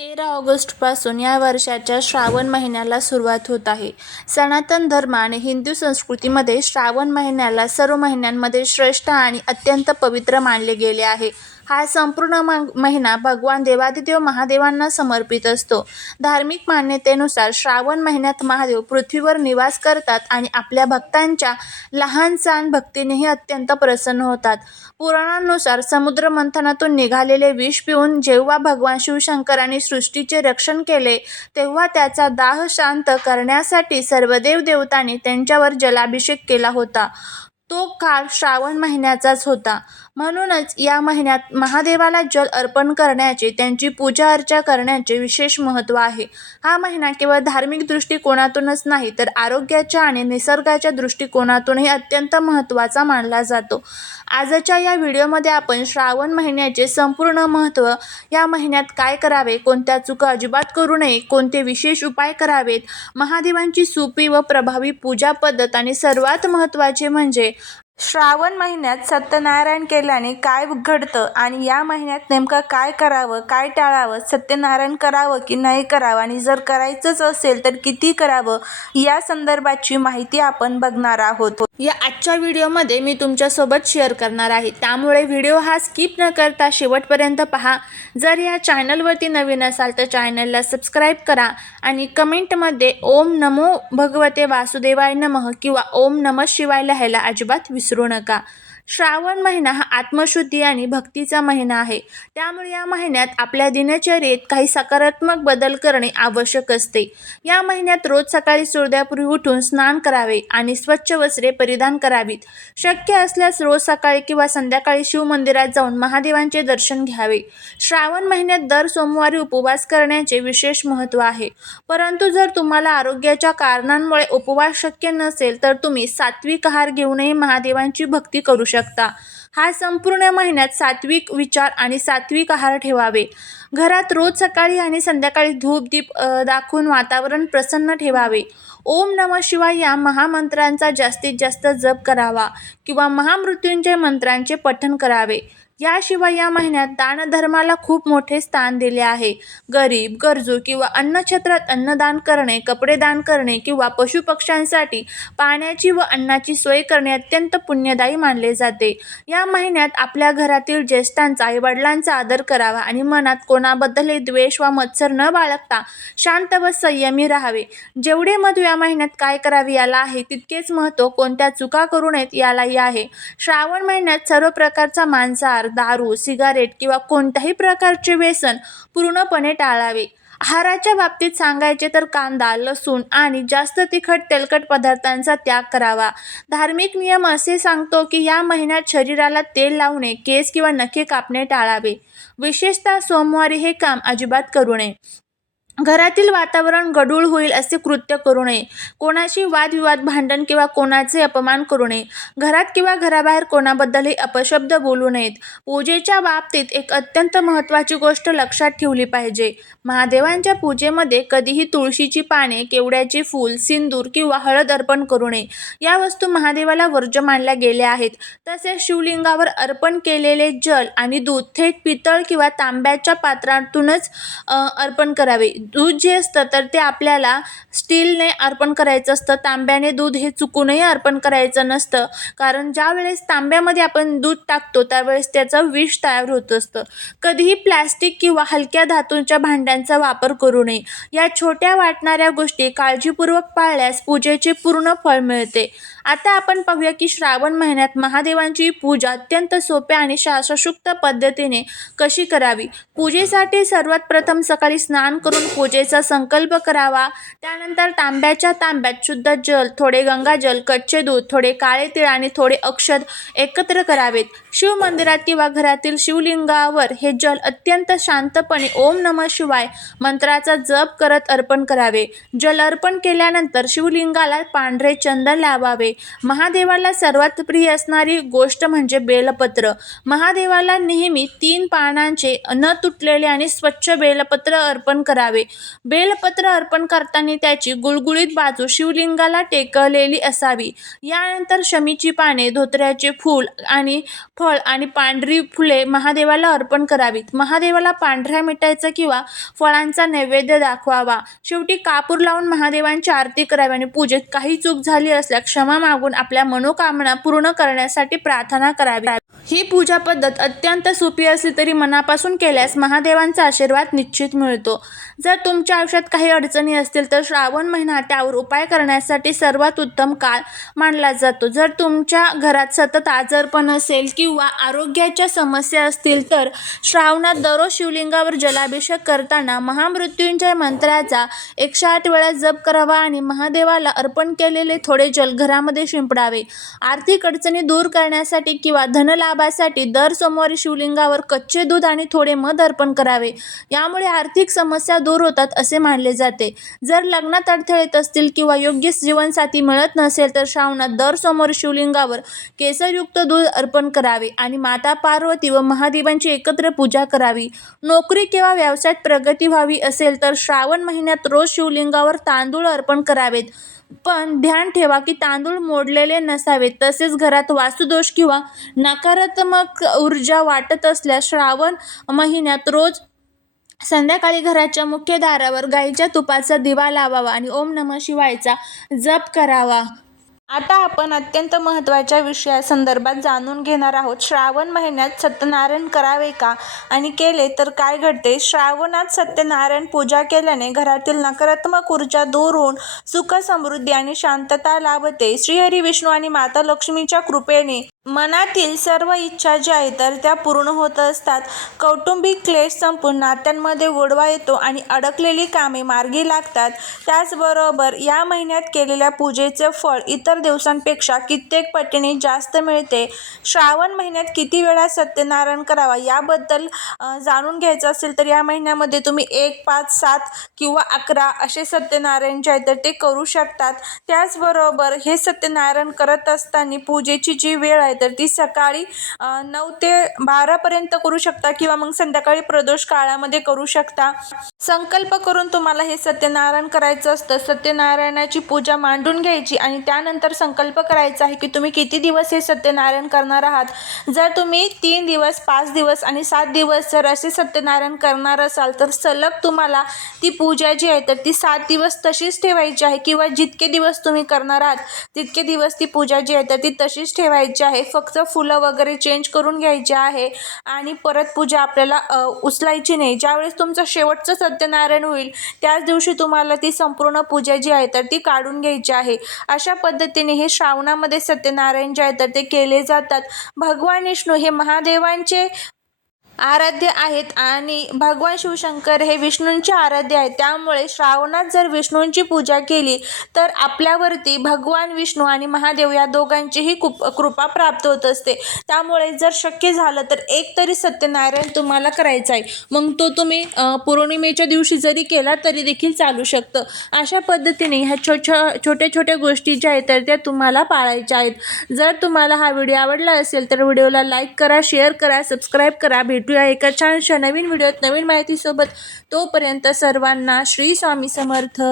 13 ऑगस्टपासून या वर्षाच्या श्रावण महिन्याला सुरुवात होत आहे. सनातन धर्म आणि हिंदू संस्कृतीमध्ये श्रावण महिन्याला सर्व महिन्यांमध्ये श्रेष्ठ आणि अत्यंत पवित्र मानले गेले आहे. हा संपूर्ण महिना भगवान देवादिदेव महादेवांना समर्पित असतो. धार्मिक मान्यतेनुसार श्रावण महिन्यात महादेव पृथ्वीवर निवास करतात आणि आपल्या भक्तांच्या लहान-सहान भक्तीनेही अत्यंत प्रसन्न होतात. पुराणांनुसार समुद्र मंथनातून निघालेले विष पिऊन जेव्हा भगवान शिवशंकरांनी सृष्टीचे रक्षण केले, तेव्हा त्याचा दाह शांत करण्यासाठी सर्व देवदेवतांनी त्यांच्यावर जलाभिषेक केला होता. तो काळ श्रावण महिन्याचाच होता. म्हणूनच या महिन्यात महादेवाला जल अर्पण करण्याचे, त्यांची पूजा अर्चा करण्याचे विशेष महत्त्व आहे. हा महिना केवळ धार्मिक दृष्टिकोनातूनच नाही, तर आरोग्याच्या आणि निसर्गाच्या दृष्टिकोनातूनही अत्यंत महत्त्वाचा मानला जातो. आजच्या या व्हिडिओमध्ये आपण श्रावण महिन्याचे संपूर्ण महत्त्व, या महिन्यात काय करावे, कोणत्या चुका अजिबात करू नये, कोणते विशेष उपाय करावेत, महादेवांची सोपी व प्रभावी पूजा पद्धत आणि सर्वात महत्त्वाचे म्हणजे श्रावण महिन्यात सत्यनारायण केल्याने काय घडतं आणि या महिन्यात नेमकं काय करावं, काय टाळावं, सत्यनारायण करावं की नाही करावं आणि जर करायचंच असेल तर किती करावं, या संदर्भाची माहिती आपण बघणार आहोत. या आजच्या व्हिडिओमध्ये मी तुमच्यासोबत शेअर करणार आहे, त्यामुळे व्हिडिओ हा स्किप न करता शेवटपर्यंत पहा. जर या चॅनलवरती नवीन असाल तर चॅनलला सबस्क्राईब करा आणि कमेंटमध्ये ओम नमो भगवते वासुदेवाय नमः किंवा ओम नमः शिवाय लिहायला अजिबात विसरू नका. श्रावण महिना हा आत्मशुद्धी आणि भक्तीचा महिना आहे. त्यामुळे या महिन्यात आपल्या दिनचर्येत काही सकारात्मक बदल करणे आवश्यक असते. या महिन्यात रोज सकाळी सूर्योदयापूर्वी उठून स्नान करावे आणि स्वच्छ वस्त्रे परिधान करावीत. शक्य असल्यास रोज सकाळी किंवा संध्याकाळी शिवमंदिरात जाऊन महादेवांचे दर्शन घ्यावे. श्रावण महिन्यात दर सोमवारी उपवास करण्याचे विशेष महत्त्व आहे. परंतु जर तुम्हाला आरोग्याच्या कारणांमुळे उपवास शक्य नसेल तर तुम्ही सात्विक आहार घेऊनही महादेवांची भक्ती करू शकता. हा संपूर्ण महिन्यात सात्विक विचार आणि सात्विक आहार ठेवावे. घरात रोज सकाळी आणि संध्याकाळी धूप दीप दाखवून वातावरण प्रसन्न ठेवावे. ओम नमः शिवाय या महामंत्रांचा जास्तीत जास्त जप करावा किंवा महामृत्युंजय मंत्रांचे पठण करावे. याशिवाय या महिन्यात दानधर्माला खूप मोठे स्थान दिले आहे. गरीब, गरजू किंवा अन्नछत्रात अन्नदान करणे, कपडे दान करणे किंवा पशुपक्ष्यांसाठी पाण्याची व अन्नाची सोय करणे अत्यंत पुण्यदायी मानले जाते. या महिन्यात आपल्या घरातील ज्येष्ठांचा, आईवडिलांचा आदर करावा आणि मनात कोणाबद्दलही द्वेष वा मत्सर न बाळगता शांत व संयमी राहावे. जेवढे महत्त्व या महिन्यात काय करावे याला आहे, तितकेच महत्त्व कोणत्या चुका करू नयेत यालाही आहे. श्रावण महिन्यात सर्व प्रकारचा मांसाहार, दारू, सिगारेट किंवा कोणत्याही प्रकारचे व्यसन पूर्णपणे टाळावे. आहाराच्या बाबतीत सांगायचे तर कांदा, लसूण आणि जास्त तिखट तेलकट पदार्थांचा त्याग करावा. धार्मिक नियम असे सांगतो की या महिन्यात शरीराला तेल लावणे, केस किंवा नखे कापणे टाळावे. विशेषतः सोमवारी हे काम अजिबात करू नये. घरातील वातावरण गढूळ होईल असे कृत्य करू नये. कोणाशी वादविवाद, भांडण किंवा कोणाचे अपमान करू नये. घरात किंवा घराबाहेर कोणाबद्दलही अपशब्द बोलू नयेत. पूजेच्या बाबतीत एक अत्यंत महत्त्वाची गोष्ट लक्षात ठेवली पाहिजे. महादेवांच्या पूजेमध्ये कधीही तुळशीची पाने, केवड्याचे फूल, सिंदूर किंवा हळद अर्पण करू नये. या वस्तू महादेवाला वर्ज्य मानल्या गेल्या आहेत. तसेच शिवलिंगावर अर्पण केलेले जल आणि दूध थेट पितळ किंवा तांब्याच्या पात्रातूनच अर्पण करावे. दूध जे असतं तर ते आपल्याला स्टीलने अर्पण करायचं असतं. तांब्याने दूध हे चुकूनही अर्पण करायचं नसतं, कारण ज्या वेळेस तांब्यामध्ये आपण दूध टाकतो त्यावेळेस त्याचं विष तयार होत असतं. कधीही प्लॅस्टिक किंवा हलक्या धातूंच्या भांड्यांचा वापर करू नये. या छोट्या वाटणाऱ्या गोष्टी काळजीपूर्वक पाळल्यास पूजेचे पूर्ण फळ मिळते. आता आपण पाहूया की श्रावण महिन्यात महादेवांची पूजा अत्यंत सोप्या आणि शास्त्रोक्त पद्धतीने कशी करावी. पूजेसाठी सर्वात प्रथम सकाळी स्नान करून पूजेचा संकल्प करावा. त्यानंतर तांब्याच्या तांब्यात शुद्ध जल, थोडे गंगाजल, कच्चे दूध, थोडे काळे तीळ आणि थोडे अक्षत एकत्र करावेत. शिवमंदिरात किंवा घरातील शिवलिंगावर हे जल अत्यंत शांतपणे ओम नमः शिवाय मंत्राचा जप करत अर्पण करावे. जल अर्पण केल्यानंतर शिवलिंगाला पांढरे चंदन लावावे. महादेवाला सर्वात प्रिय असणारी गोष्ट म्हणजे बेलपत्र. महादेवाला नेहमी 3 पानांचे न तुटलेले आणि स्वच्छ बेलपत्र अर्पण करावे. करावे. बेलपत्र अर्पण करताना त्याची गुळगुळीत बाजू शिवलिंगाला टेकलेली असावी. यानंतर शमीची पाने, धोत्र्याचे फूल आणि फळ आणि पांढरी फुले महादेवाला अर्पण करावीत. महादेवाला पांढऱ्या मिठाईचा किंवा फळांचा नैवेद्य दाखवावा. शेवटी कापूर लावून महादेवांची आरती करावी आणि पूजेत काही चूक झाली असल्यास क्षमा मागून आपल्या मनोकामना पूर्ण करण्यासाठी प्रार्थना करावी. ही पूजा पद्धत अत्यंत सोपी असली तरी मनापासून केल्यास महादेवांचा आशीर्वाद निश्चित मिळतो. जर तुमच्या आयुष्यात काही अडचणी असतील तर श्रावण महिना त्यावर उपाय करण्यासाठी सर्वात उत्तम काळ मानला जातो. जर तुमच्या घरात सतत आजारपण असेल किंवा आरोग्याच्या समस्या असतील तर श्रावणात दररोज शिवलिंगावर जलाभिषेक करताना महामृत्युंजय मंत्राचा 108 वेळा जप करावा आणि महादेवाला अर्पण केलेले थोडे जल घरामध्ये शिंपडावे. आर्थिक अडचणी दूर करण्यासाठी किंवा धनलाभासाठी दर सोमवारी शिवलिंगावर कच्चे दूध आणि थोडे मध अर्पण करावे. यामुळे आर्थिक समस्या दूर होतात असे मानले जाते. जर लग्नात अडथळे येत असतील किंवा योग्य जीवनसाथी मिळत नसेल तर श्रावणात दर सोमवारी शिवलिंगावर केसरयुक्त दूध अर्पण करावे आणि माता पार्वती व महादेवांची एकत्र पूजा करावी. नोकरी किंवा व्यवसायात प्रगती व्हावी असेल तर श्रावण महिन्यात रोज शिवलिंगावर तांदूळ अर्पण करावेत. पण ध्यान ठेवा की तांदूळ मोडलेले नसावेत. तसेच घरात वास्तुदोष किंवा नकारात्मक ऊर्जा वाटत असल्यास श्रावण महिन्यात रोज संध्याकाळी घराच्या मुख्य दारावर गाईच्या तुपाचा दिवा लावावा आणि ओम नमः शिवायचा जप करावा. आता आपण अत्यंत महत्त्वाच्या विषयासंदर्भात जाणून घेणार आहोत. श्रावण महिन्यात सत्यनारायण करावे का आणि केले तर काय घडते? श्रावणात सत्यनारायण पूजा केल्याने घरातील नकारात्मक ऊर्जा दूर होऊन सुख, समृद्धी आणि शांतता लाभते. श्रीहरी विष्णू आणि माता लक्ष्मीच्या कृपेने मनातील सर्व इच्छा ज्या आहेत तर त्या पूर्ण होत असतात. कौटुंबिक क्लेश संपून नात्यांमध्ये गोडवा येतो आणि अडकलेली कामे मार्गी लागतात. त्याचबरोबर या महिन्यात केलेल्या पूजेचे फळ इतर दिवसांपेक्षा कित्येक पटीने जास्त मिळते. श्रावण महिन्यात किती वेळा सत्यनारायण करावा याबद्दल जाणून घ्यायचं असेल तर या महिन्यामध्ये तुम्ही 1, 5, 7 किंवा 11 असे सत्यनारायण जे आहेत तर ते करू शकतात. त्याचबरोबर हे सत्यनारायण करत असताना पूजेची जी वेळ आहे तर ती सकाळी 9 ते 12 पर्यंत करू शकता किंवा मग संध्याकाळी प्रदोष काळामध्ये करू शकता. संकल्प करून तुम्हाला हे सत्यनारायण करायचं असतं. सत्यनारायणाची पूजा मांडून घ्यायची आणि त्यानंतर संकल्प करायचा आहे की तुम्ही किती दिवस हे सत्यनारायण करणार आहात. जर तुम्ही 3 दिवस, 5 दिवस आणि 7 दिवस जर असे सत्यनारायण करणार असाल तर सलग तुम्हाला ती पूजा जी आहे तर ती 7 दिवस तशीच ठेवायची आहे किंवा जितके दिवस तुम्ही करणार आहात तितके दिवस ती पूजा जी आहे तर ती तशीच ठेवायची आहे. फक्त फुलं वगैरे चेंज करून घ्यायची आहे आणि परत पूजा आपल्याला उचलायची नाही. ज्यावेळेस तुमचं शेवटचं सत्यनारायण होईल त्याच दिवशी तुम्हाला ती संपूर्ण पूजा जी आहे तर ती काढून घ्यायची आहे. अशा पद्धतीने हे श्रावणामध्ये सत्यनारायण जे आहे तर ते केले जातात. भगवान विष्णू हे महादेवांचे आराध्य आहेत आणि भगवान शिवशंकर हे विष्णूंचे आराध्य आहेत. त्यामुळे श्रावणात जर विष्णूंची पूजा केली तर आपल्यावरती भगवान विष्णू आणि महादेव या दोघांचीही कृपा प्राप्त होत असते. त्यामुळे जर शक्य झालं तर एक तरी सत्यनारायण तुम्हाला करायचं आहे. मग तो तुम्ही पौर्णिमेच्या दिवशी जरी केला तरी देखील चालू शकतं. अशा पद्धतीने ह्या छोट्या छोट्या गोष्टी ज्या आहेत तर त्या तुम्हाला पाळायच्या आहेत. जर तुम्हाला हा व्हिडिओ आवडला असेल तर व्हिडिओला लाईक करा, शेअर करा, सबस्क्राईब करा. भेटूया एका छानशा नवीन व्हिडिओत नवीन माहितीसोबत. तोपर्यंत सर्वांना श्री स्वामी समर्थ.